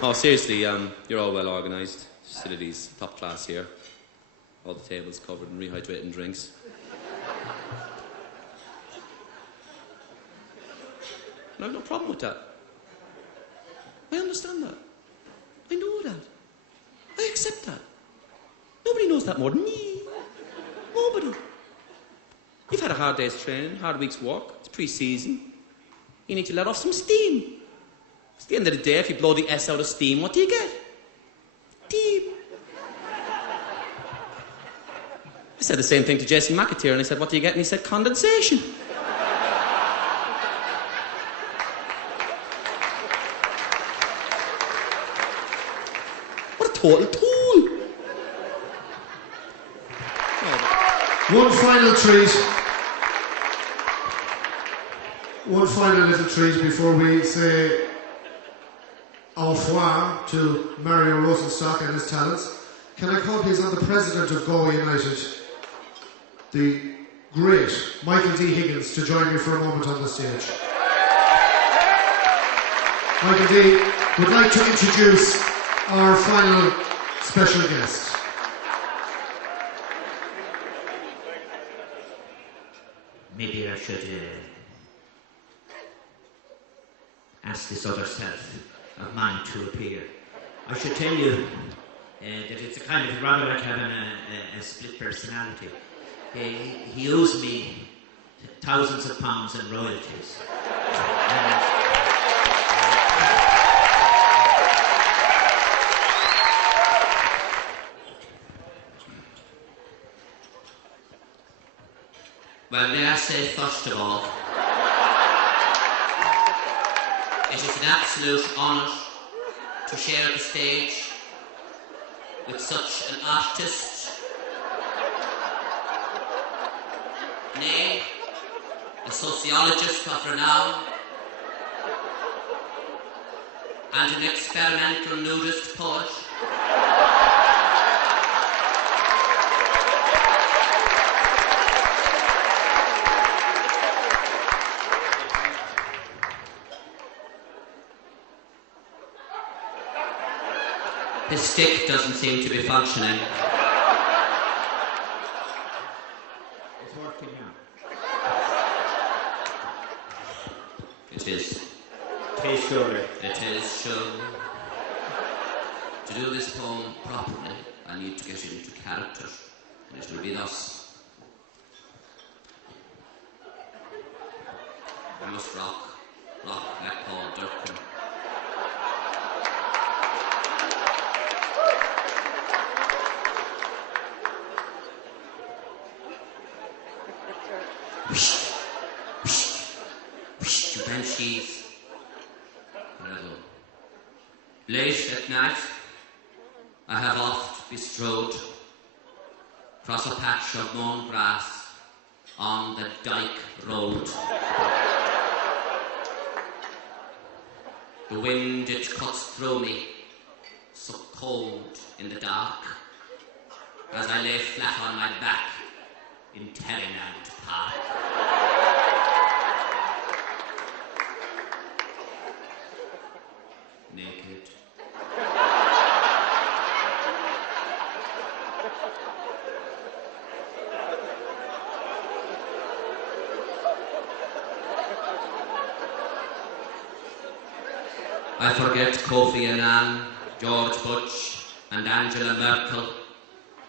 No, seriously, you're all well organised. Facilities, top class here. All the tables covered in rehydrating drinks. And I've no problem with that. I understand that. I know that. I accept that. Nobody knows that more than me. Nobody. You've had a hard day's training, hard week's work. It's pre-season. You need to let off some steam. At the end of the day, if you blow the S out of steam, what do you get? Steam. I said the same thing to Jason McAteer, and I said, what do you get? And he said, condensation. What a total tool. One final treat. One final little treat before we say au revoir to Mario Rosenstock and his talents. Can I call please on the president of Galway United, the great Michael D. Higgins, to join me for a moment on the stage. Michael D. would like to introduce our final special guest. Maybe I should ask this other self of mine to appear. I should tell you that it's a kind of rather like having a split personality. He owes me thousands of pounds in royalties. Well, may I say first of all, it is an absolute honour to share the stage with such an artist, nay, a sociologist of renown, and an experimental nudist poet. His stick doesn't seem to be functioning. It's working now. It is. It is surely. It is surely. To do this poem properly, I need to get into character, and it will be thus. I must rock like Paul Durkin. Whoosh, whoosh, whoosh, you banshees. There I go. Late at night, I have oft bestrode across a patch of mown grass on the dyke road. The wind, it cuts through me, so cold in the dark, as I lay flat on my back in Terryland Park. Naked. I forget Kofi Annan, George Bush, and Angela Merkel.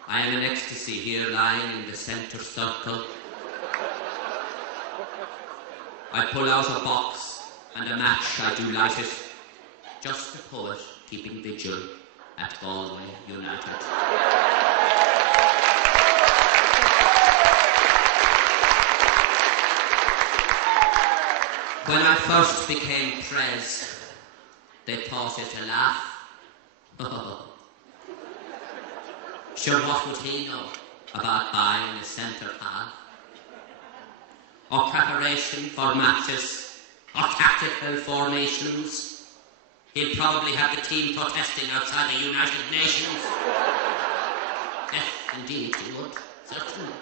I am in ecstasy here lying in the centre circle. I pull out a box and a match, I do light it. Just a poet keeping vigil at Galway United. When I first became Prez, they thought it a laugh. Sure, what would he know about buying a centre half? Or preparation for matches, or tactical formations? He'll probably have the team protesting outside the United Nations. Yes, indeed he would, certainly.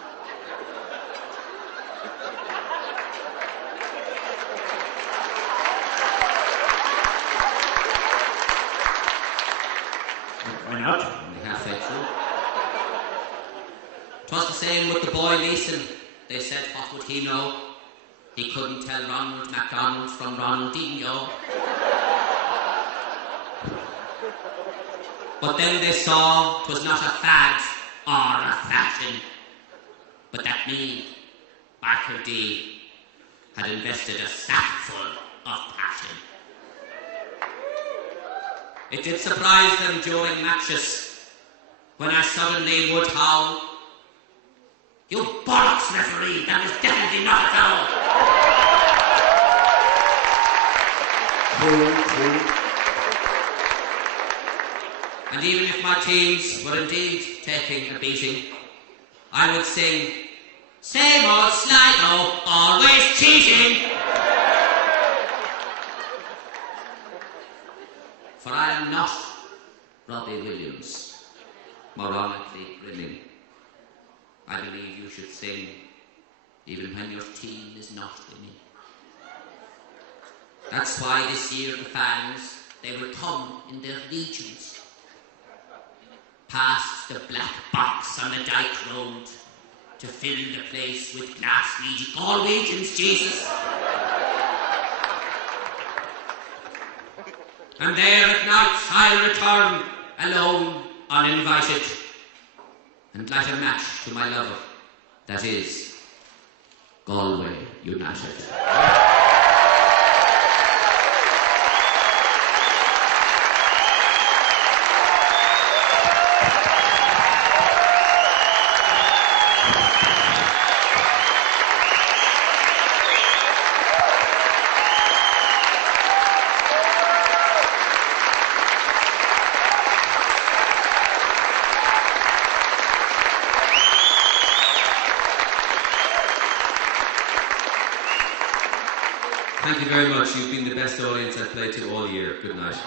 Why not? Only halfway through. 'Twas the same with the boy Leeson. They said, what would he know? He couldn't tell Ronald MacDonald from Ronaldinho. But then they saw 'twas not a fad or a fashion, but that me, Barker D, had invested a sackful of passion. It did surprise them during matches when I suddenly would howl, "You bollocks, referee, that is definitely not a foul." Cool. And even if my teams were indeed taking a beating, I would sing, "Same old Sligo, always cheating." For I am not Robbie Williams, moronically grinning. I believe you should sing, even when your team is not winning. That's why this year the fans, they will come in their legions, past the black box on the Dyke Road, to fill the place with Galwegians, Jesus. And there at night I'll return, alone, uninvited, and light a match to my lover, that is, Galway United. Thank you very much. You've been the best audience I've played to all year. Good night.